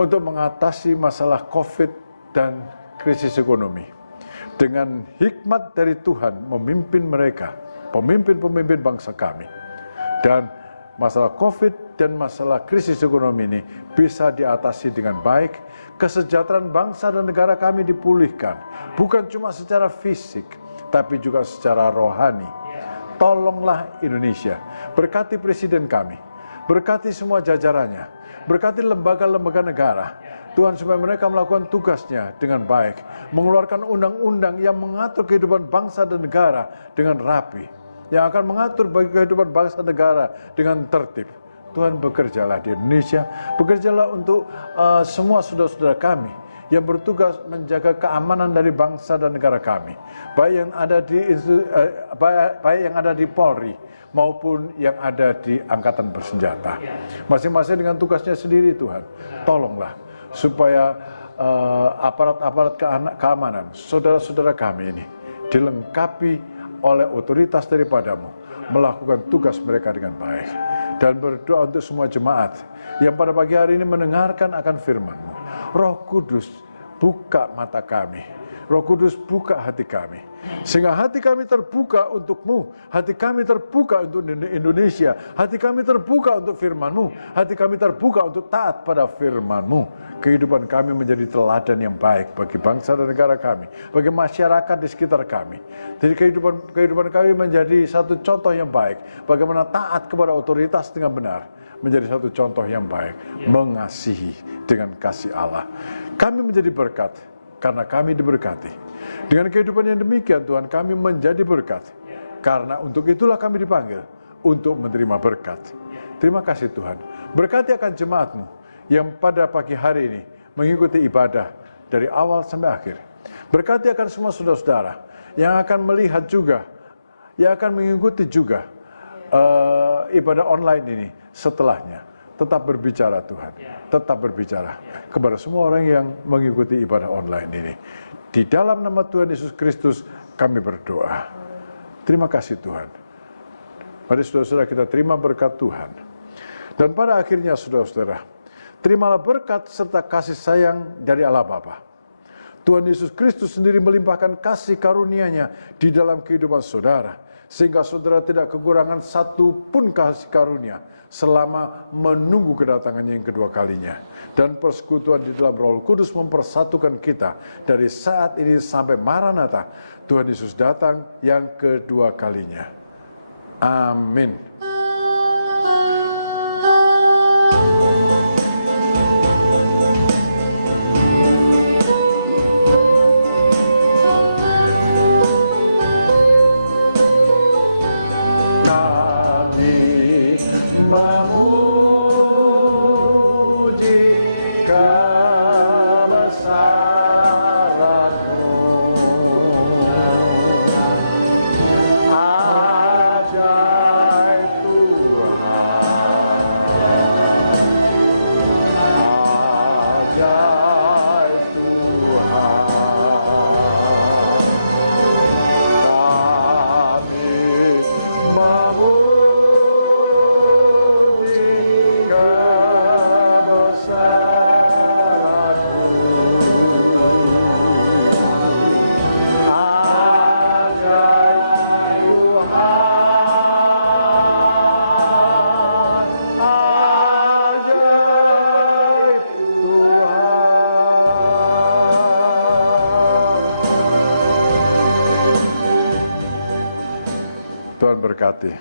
untuk mengatasi masalah COVID dan krisis ekonomi, dengan hikmat dari Tuhan memimpin mereka, pemimpin-pemimpin bangsa kami. Dan masalah COVID dan masalah krisis ekonomi ini bisa diatasi dengan baik. Kesejahteraan bangsa dan negara kami dipulihkan, bukan cuma secara fisik, tapi juga secara rohani. Tolonglah Indonesia, berkati presiden kami, berkati semua jajarannya, berkati lembaga-lembaga negara, Tuhan, supaya mereka melakukan tugasnya dengan baik, mengeluarkan undang-undang yang mengatur kehidupan bangsa dan negara dengan rapi, yang akan mengatur bagi kehidupan bangsa negara dengan tertib. Tuhan, bekerjalah di Indonesia, bekerjalah untuk semua saudara-saudara kami yang bertugas menjaga keamanan dari bangsa dan negara kami, baik yang ada di Polri maupun yang ada di Angkatan Bersenjata. Masing-masing dengan tugasnya sendiri, Tuhan. Tolonglah supaya aparat-aparat keamanan saudara-saudara kami ini dilengkapi oleh otoritas daripadamu, melakukan tugas mereka dengan baik. Dan berdoa untuk semua jemaat yang pada pagi hari ini mendengarkan akan firman-Mu. Roh Kudus, buka mata kami. Roh Kudus, buka hati kami. Sehingga hati kami terbuka untuk-Mu, hati kami terbuka untuk Indonesia, hati kami terbuka untuk firman-Mu, hati kami terbuka untuk taat pada firman-Mu. Kehidupan kami menjadi teladan yang baik bagi bangsa dan negara kami, bagi masyarakat di sekitar kami. Jadi kehidupan kami menjadi satu contoh yang baik, bagaimana taat kepada otoritas dengan benar, menjadi satu contoh yang baik, mengasihi dengan kasih Allah. Kami menjadi berkat, karena kami diberkati. Dengan kehidupan yang demikian, Tuhan, kami menjadi berkat. Karena untuk itulah kami dipanggil, untuk menerima berkat. Terima kasih Tuhan. Berkati akan jemaat-Mu yang pada pagi hari ini mengikuti ibadah dari awal sampai akhir. Berkati akan semua saudara-saudara yang akan melihat juga, yang akan mengikuti juga ibadah online ini setelahnya. Tetap berbicara Tuhan, tetap berbicara kepada semua orang yang mengikuti ibadah online ini. Di dalam nama Tuhan Yesus Kristus kami berdoa. Terima kasih Tuhan. Mari saudara-saudara kita terima berkat Tuhan. Dan pada akhirnya saudara-saudara, terimalah berkat serta kasih sayang dari Allah Bapa. Tuhan Yesus Kristus sendiri melimpahkan kasih karunia-Nya di dalam kehidupan saudara, sehingga saudara tidak kekurangan satu pun kasih karunia selama menunggu kedatangannya yang kedua kalinya. Dan persekutuan di dalam Roh Kudus mempersatukan kita dari saat ini sampai Maranatha, Tuhan Yesus datang yang kedua kalinya. Amin. Tuhan berkati.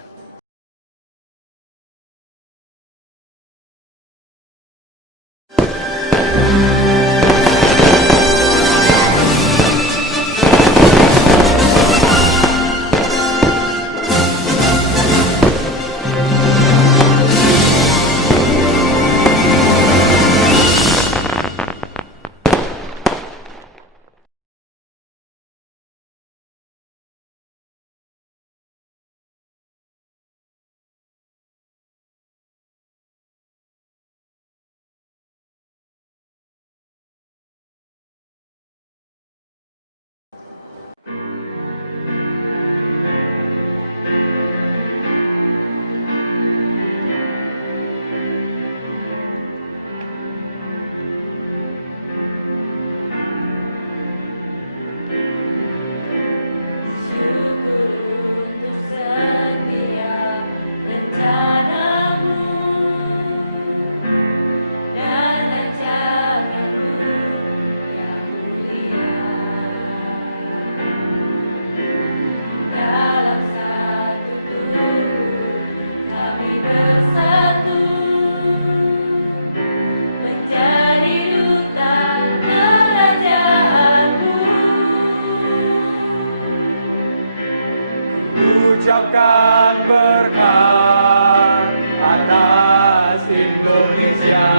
ucapkan berkat atas Indonesia,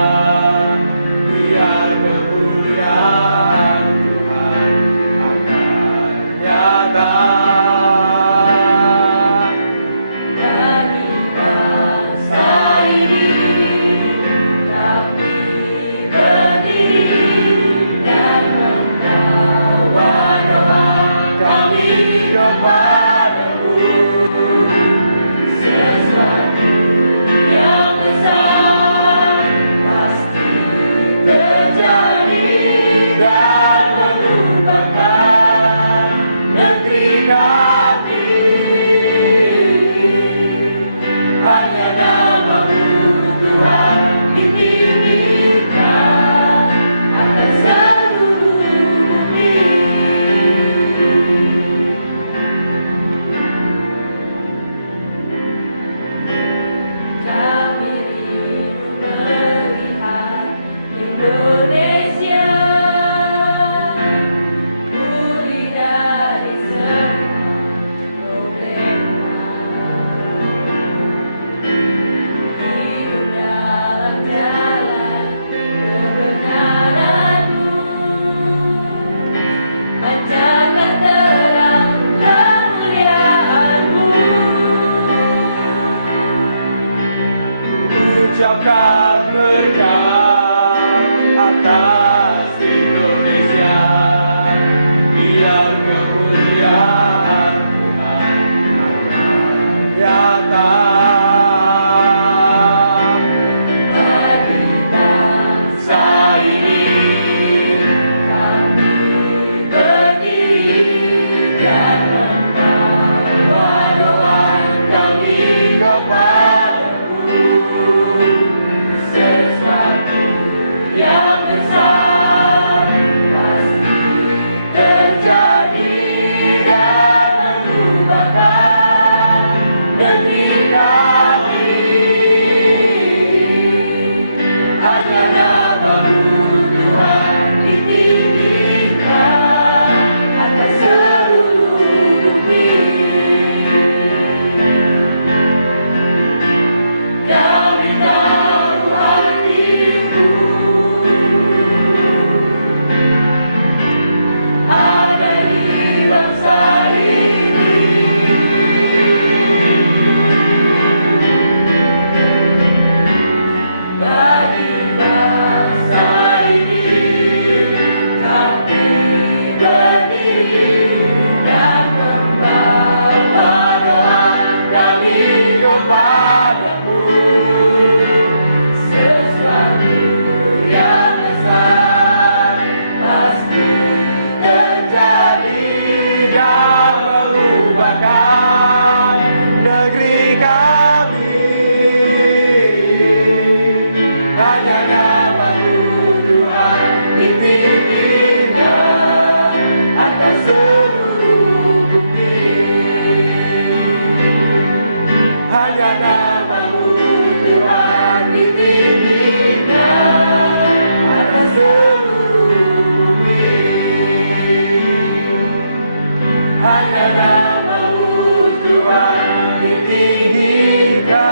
biar kemuliaan Tuhan akan nyata. Bagi bangsa ini, kami berdiri dan membawa doa kami kepadamu. Sesuatu yang besar pasti terjadi dan mengubahkan negeri kami. Hanya nama-Mu Tuhan ditinggikan atas seluruh bumi. Kami rindu melihat Indonesia pulih dari semua problema. Hidup dalam jalan kebenaran-Mu, pancarkan terang kemuliaan-Mu. Ucapkan berkat atas Indonesia, biar kemuliaan Tuhan akan nyata. Bagi bangsa ini, kami berdiri dan membawa doa kami kepadamu. Sesuatu yang besar pasti terjadi dan mengubahkan negeri kami. Hanya nama-Mu Tuhan ditinggikan atas seluruh bumi. Kami tahu hati-Mu ada di bangsa ini. Bagi bangsa ini, kami berdiri dan membawa doa kami kepadamu. Sesuatu yang besar pasti terjadi dan mengubahkan negeri kami. Hanya nama-Mu Tuhan ditinggikan atas seluruh bumi. Hanya nama-Mu Tuhan ditinggikan atas seluruh bumi. Hanya nama-Mu Tuhan ditinggikan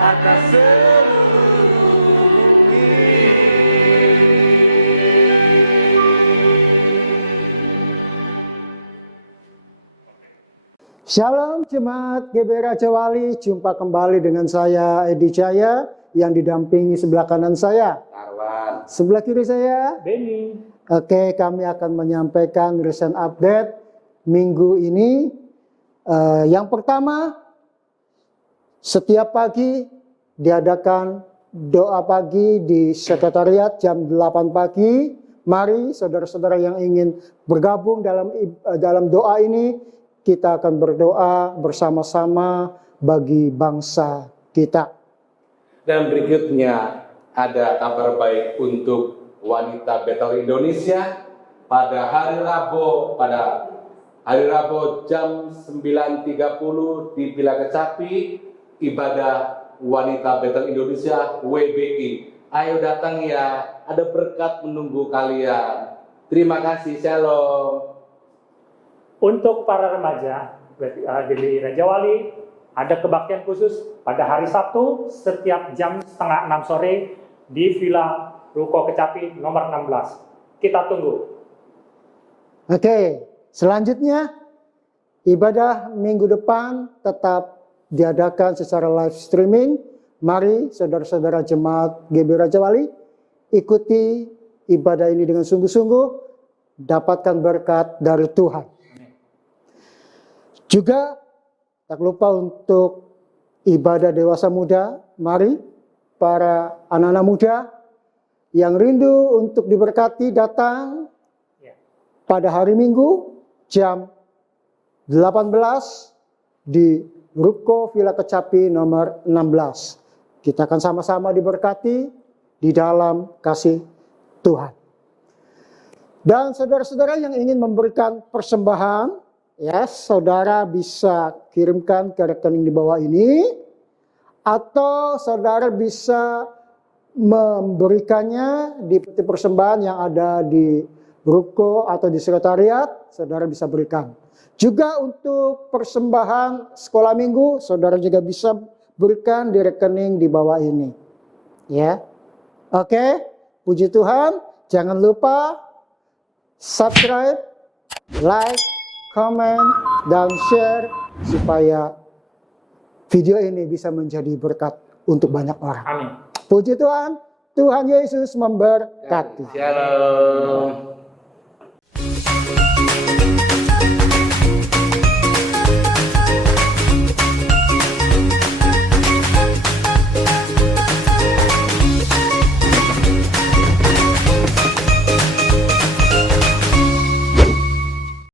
atas seluruh bumi. Shalom Jemaat GBI Raja Wali, jumpa kembali dengan saya Edi Jaya yang didampingi sebelah kanan saya, Arwan, sebelah kiri saya. Benny. Oke, kami akan menyampaikan recent update minggu ini. Yang pertama, setiap pagi diadakan doa pagi di sekretariat jam 8 pagi. Mari saudara-saudara yang ingin bergabung dalam doa ini, kita akan berdoa bersama-sama bagi bangsa kita. Dan berikutnya ada kabar baik untuk wanita Betel Indonesia pada hari Rabu jam 9.30 di Villa Kecapi, ibadah wanita Betel Indonesia WBI. Ayo datang ya, ada berkat menunggu kalian. Terima kasih, shalom. Untuk para remaja di Raja Wali, ada kebaktian khusus pada hari Sabtu setiap jam 5:30 sore di Villa Ruko Kecapi nomor 16. Kita tunggu. Oke, selanjutnya ibadah minggu depan tetap diadakan secara live streaming. Mari saudara-saudara jemaat GB Raja Wali ikuti ibadah ini dengan sungguh-sungguh, dapatkan berkat dari Tuhan. Juga tak lupa untuk ibadah dewasa muda. Mari para anak-anak muda yang rindu untuk diberkati datang pada hari Minggu jam 18 di Ruko Villa Kecapi nomor 16. Kita akan sama-sama diberkati di dalam kasih Tuhan. Dan saudara-saudara yang ingin memberikan persembahan, ya, saudara bisa kirimkan ke rekening di bawah ini, atau saudara bisa memberikannya di peti persembahan yang ada di ruko atau di sekretariat, saudara bisa berikan. Juga untuk persembahan sekolah minggu, saudara juga bisa berikan di rekening di bawah ini. Ya, oke, puji Tuhan. Jangan lupa subscribe, like, comment, dan share supaya video ini bisa menjadi berkat untuk banyak orang. Amin. Puji Tuhan, Tuhan Yesus memberkati. Shalom.